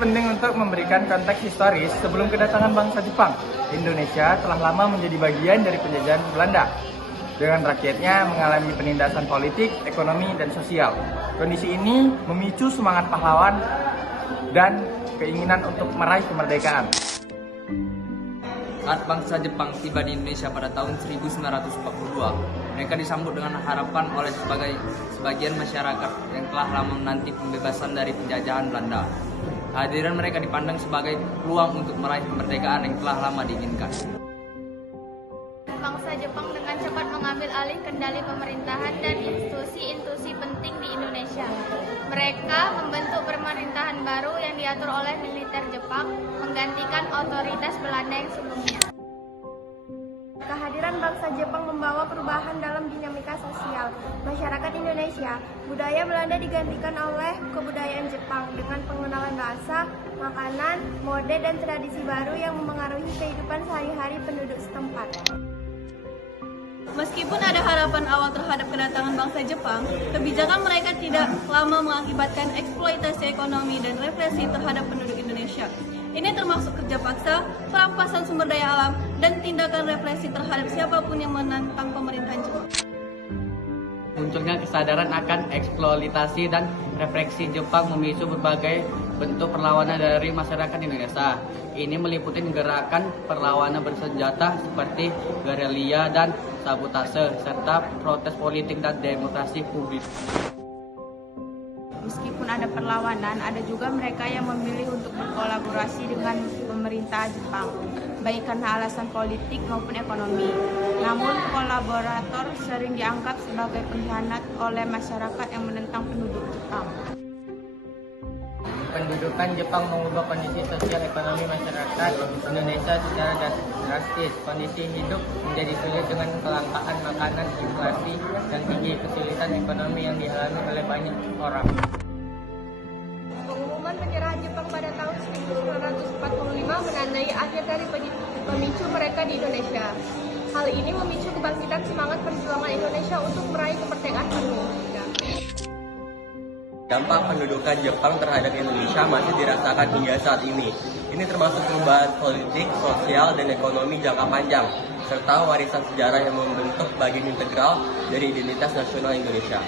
penting untuk memberikan konteks historis sebelum kedatangan bangsa Jepang. Indonesia telah lama menjadi bagian dari penjajahan Belanda, dengan rakyatnya mengalami penindasan politik, ekonomi, dan sosial. Kondisi ini memicu semangat pahlawan dan keinginan untuk meraih kemerdekaan. Saat bangsa Jepang tiba di Indonesia pada tahun 1942, mereka disambut dengan harapan oleh sebagian masyarakat yang telah lama menanti pembebasan dari penjajahan Belanda. Kehadiran mereka dipandang sebagai peluang untuk meraih kemerdekaan yang telah lama diinginkan. Bangsa Jepang dengan cepat mengambil alih kendali pemerintahan dan institusi-institusi penting di Indonesia. Mereka membentuk pemerintahan baru yang diatur oleh militer Jepang, menggantikan otoritas Belanda yang sebelumnya. Kehadiran bangsa Jepang membawa perubahan dalam dinamika sosial masyarakat Indonesia. Budaya Belanda digantikan oleh kebudayaan Jepang dengan pengenalan bahasa, makanan, mode, dan tradisi baru yang memengaruhi kehidupan sehari-hari penduduk setempat. Meskipun ada harapan awal terhadap kedatangan bangsa Jepang, kebijakan mereka tidak lama mengakibatkan eksploitasi ekonomi dan represi terhadap penduduk Indonesia. Ini termasuk kerja paksa, perampasan sumber daya alam, dan tindakan represi terhadap siapapun yang menantang pemerintahan Jepang. Munculnya kesadaran akan eksploitasi dan represi Jepang memicu berbagai bentuk perlawanan dari masyarakat Indonesia. Ini meliputi gerakan perlawanan bersenjata seperti gerilya dan sabotase, serta protes politik dan demonstrasi publik. Meskipun ada perlawanan, ada juga mereka yang memilih untuk berkolaborasi dengan pemerintah Jepang, baik karena alasan politik maupun ekonomi. Namun, kolaborator sering dianggap sebagai pengkhianat oleh masyarakat yang menentang penduduk Jepang. Pendudukan Jepang mengubah kondisi sosial ekonomi masyarakat Indonesia secara drastis. Kondisi hidup menjadi sulit dengan kelangkaan makanan, inflasi, dan tinggi kesulitan ekonomi yang dialami oleh banyak orang. Pengumuman penyerahan Jepang pada tahun 1945 menandai akhir dari pemicu mereka di Indonesia. Hal ini memicu kebangkitan semangat perjuangan Indonesia untuk meraih kemerdekaan penuh. Dampak pendudukan Jepang terhadap Indonesia masih dirasakan hingga saat ini. Ini termasuk perubahan politik, sosial, dan ekonomi jangka panjang, serta warisan sejarah yang membentuk bagian integral dari identitas nasional Indonesia.